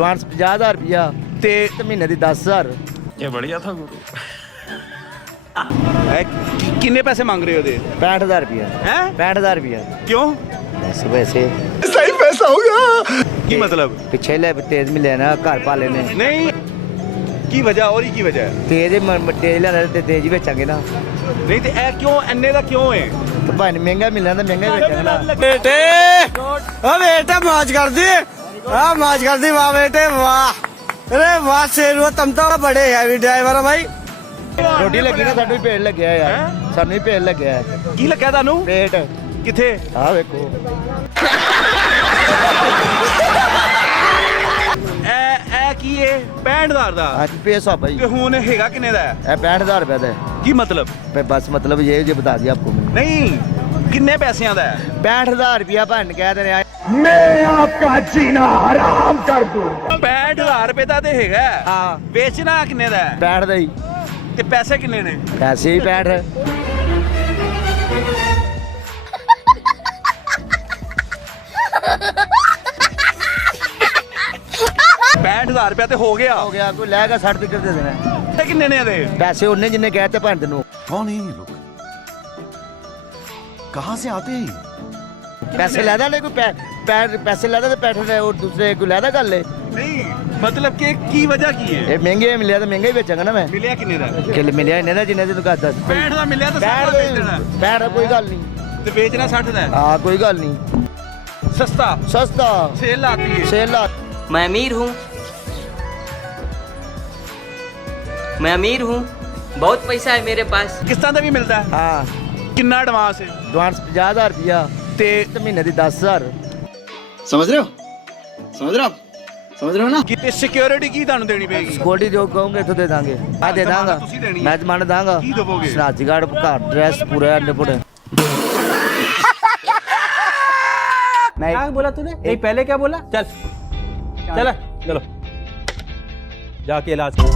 Advance 50,000 रुपया ते महीने दी 10,000। ये बढ़िया था गुरु। किन्ने पैसे मांग रहे हो दे 65,000 रुपया हैं 65,000 रुपया क्यों बस वैसे सही पैसा होगा की मतलब पिछले ले तेज मिले ना घर पाले ने नहीं की वजह और ही की वजह है तेज तेज लेना ते तेज ही बेचांगे ना नहीं ते ए क्यों एने दा क्यों है तो भाई महंगा मिलना तो महंगा ही बेचांगे ना बेटे ओ बेटे मौज कर दी हाँ मौज कर दी वाह बेटे वाह अरे वाह शेर तुम तो बड़े हैवी ड्राइवर हो भाई रोटी लगी ना सानू पेड़ लग गया यार सानू पेड़ लग गया की लग्या तानू पेट किथे आ देखो ए की है 65,000 दा आज पैसा भाई ਤੇ ਹੁਣ ਹੈਗਾ ਕਿੰਨੇ ਦਾ ਹੈ ए 65,000 रुपया ਦਾ ਕੀ मतलब है बस मतलब ये बता दिया आपको मैंने ਨਹੀਂ ਕਿੰਨੇ ਪੈਸਿਆਂ ਦਾ ਹੈ 65,000 रुपया भन कह दे रहा 65,000 ਰੁਪਏ ਦਾ ਤੇ ਹੈਗਾ हाँ ਵੇਚਣਾ ਕਿੰਨੇ ਦਾ ਹੈ 65 ਦਾ ही ਤੇ ਪੈਸੇ ਕਿੰਨੇ ਨੇ पैसे ही 65 65,000 ਰੁਪਏ ਤੇ ਹੋ ਗਿਆ हो गया कोई लेगा 60 तक दे देना ਤੇ ਕਿੰਨੇ ਨੇ ਇਹਦੇ पैसे उन्ने जिन्ने कहते भन तेन कौन है ये लोग कहाँ से आते हैं पैसे लेदा नहीं कोई पैसे लेदा तो पैसे और दूसरे कोई लेदा गल है ਨਹੀਂ ਮਤਲਬ ਕਿ ਕੀ ਵਜ੍ਹਾ ਕੀ ਹੈ ये महंगे मिले तो महंगे ही बेचांगा ना मैं ਮਿਲਿਆ ਕਿੰਨੇ ਦਾ किल मिले इन्ने ना जिन्ने तू कहता 65 ਦਾ ਮਿਲਿਆ ਤਾਂ 60 ਦਾ ਵੇਚ ਦੇਣਾ पैर कोई गल नहीं ਤੇ ਵੇਚਣਾ 60 ਦਾ ਹੈ। हाँ कोई गल नहीं ਸਸਤਾ सस्ता ਸੇਲ ਆਤੀ ਹੈ सेल मैं अमीर हूँ मैं अमीर हूँ बहुत पैसा है मेरे पास ਕਿਸ਼ਤਾਂ ਦਾ ਵੀ ਮਿਲਦਾ ਹੈ हाँ ਕਿੰਨਾ ਐਡਵਾਂਸ ਹੈ एडवांस 50,000 रुपया ਤੇ महीने दी 10,000 समझ रहे हो समझ रहे हो ना ਕਿਤੇ ਸਿਕਿਉਰਿਟੀ ਕੀ ਤੁਹਾਨੂੰ ਦੇਣੀ ਪਏਗੀ गोल्डी जो कहोगे तो दे देंगे मैं दे जमानत दांगा तुसी देनी है। मैं जमानत दांगा की दोगे? शनाख्ती कार्ड घर ड्रेस पूरा अंडे पुड़े क्या बोला तूने नहीं पहले क्या बोला चल चल चलो जाके इलाज कर